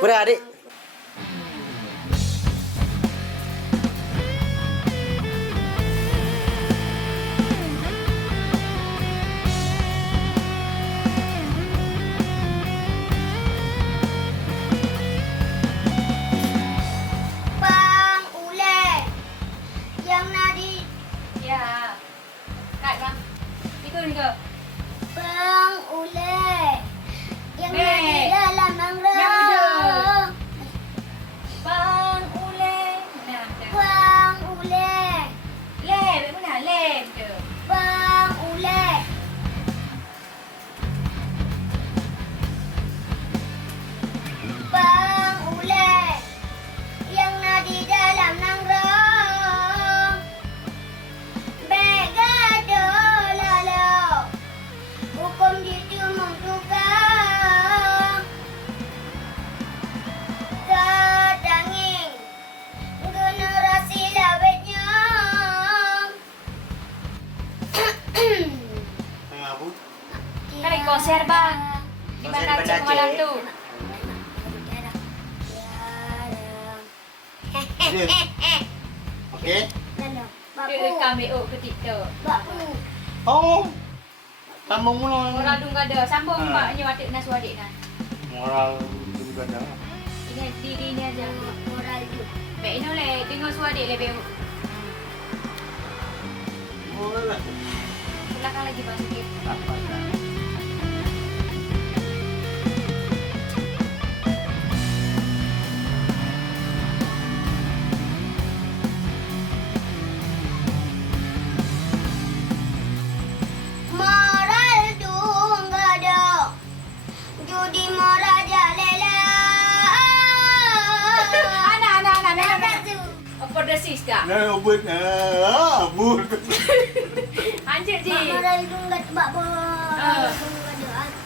Berat adik. Bang Ule yang nadi. Ya. Kat bang. Itu ni ke? Bang Ule yang Bang. nadi dalam nangro. Yang betul. Bang Ule. Mana betul? Bang Ule, Lem, mana? Lem je. Bang Ule. Bang Ule yang nadi dalam nangro. Begado lalo hukum ditumung tukang kadanging generasi lawetnya. Tengah apa? Kali konser bang. Di Konser mana di cik Bandar malam Aceh. tu? Okey. Dia rekam BO ke TikTok. Oh. Sambung mula. Orang dung ada. Sambung Ha. maknya watik nas wadik nas. Moral juga dah. Ini diri ni aja. Baik ni oleh dengar suara dia lebih. Moral. Belakang lagi bang sikit. Apa dah? Moral tu enggak ada. Judi Moraja Lela. Anak. Apa dah sis dah? Nah, ubud. Ubud. Anjir je. Moral tu enggak tebak bos. Ah. Enggak ada.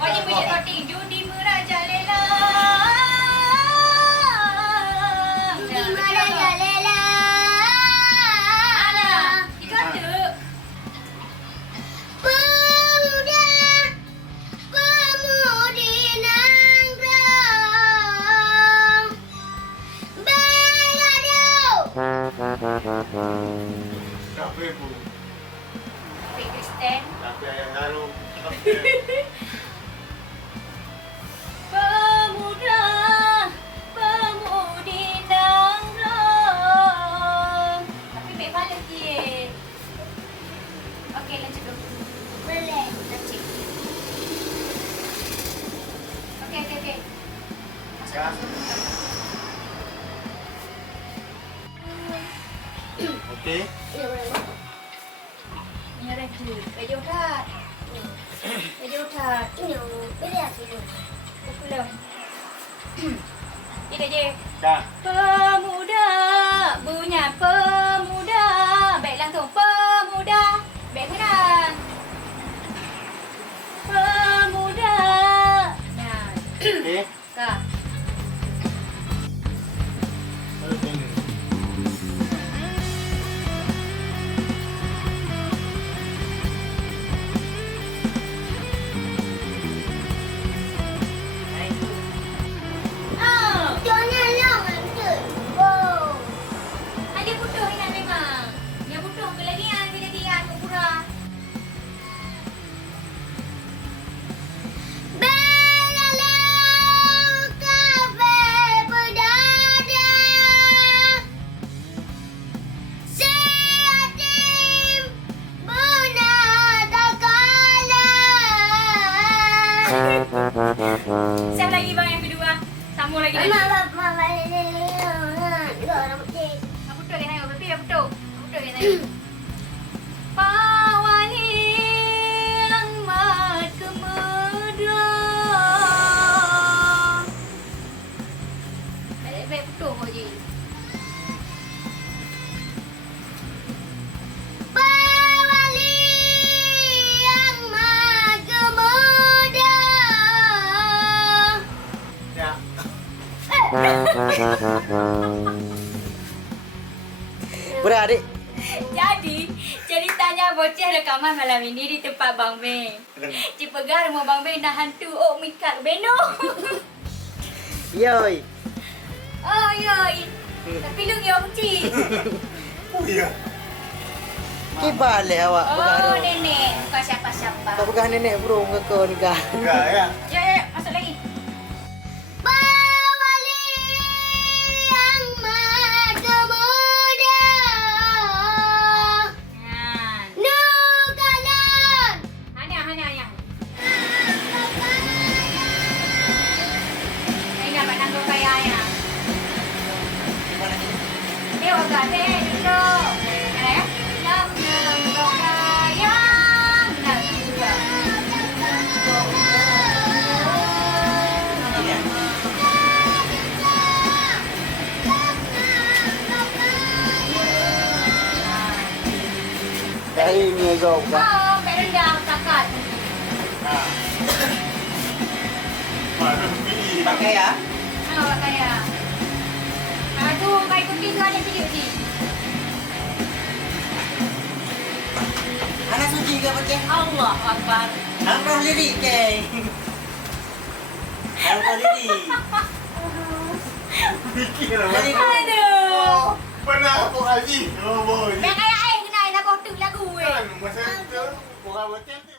Oh ni punya sorting. Judi Meraja Lela. Judi Moraja Lela. Anak. Itu ada. Pemuda, pemudi nanggrong, belado. Kafe pun. Fik Kristen. Kafe yang harum. Pemuda, pemudi nanggrong. Tapi baik balik je. Okey, lanjut dulu. Boleh. Lanjut. Okey. Masuk. Ya. masuk. Okey. Ya boleh. Ni raja. Raja utat. Raja utat. Ini boleh sini. Pulang. Ini je. Dah. Pemuda, bunyi pemuda. Baik langsung pemuda. Baik menang. Pemuda. Nah, Okey. kak. Baru tengok. Oh, Jangan long lanjut. Wow. ada butuh ni memang. Yang butuh ke lagi yang dia yang kurang. Belalo kafe berdada. Seatim buna tak kalah. Siapa lagi bang yang kedua? Sambung lagi. Mama balik. Dua rambut cik. Yang butuh ni hayo berarti yang butuh. Yang butuh ni tadi. Pawani yang mat kemudian. Baik-baik butuh je. Pawali yang maju muda. Ya. Beradik. Jadi, ceritanya bocah rekaman malam ini di tempat Bang Ben. Cipegar rumah Bang Ben dah hantu. Oh, mikat beno. Yoi. Oh, yoi. Tapi lu yang kecil. Oh iya. Ki balik awak Oh, pegang. nenek. Bukan siapa-siapa. Kau pegang nenek bro ngekau nikah. Enggak ya. Ya, masuk lagi. Bawali yang maju muda. Nah. Nukalan. Hanya. Ini dapat nanggung kayaknya. Dia agak deh, duduk. Mana ya? Nanggung kayang. Benar juga. Dari ni kau buka. Oh, Mbak Rendang, kakak. Nah. Mana pilih? Pakai ya. Oh, kaya. Tu, baik kucing tu ada video ni. Anak suci ke pakai? Allah Akbar. Angkat lirik ke? Angkat lirik. Fikir lah. Jadi Aduh. Pernah apa Haji? Oh boy. Yang kaya kena nak botol lagu Kan masa itu orang macam tu.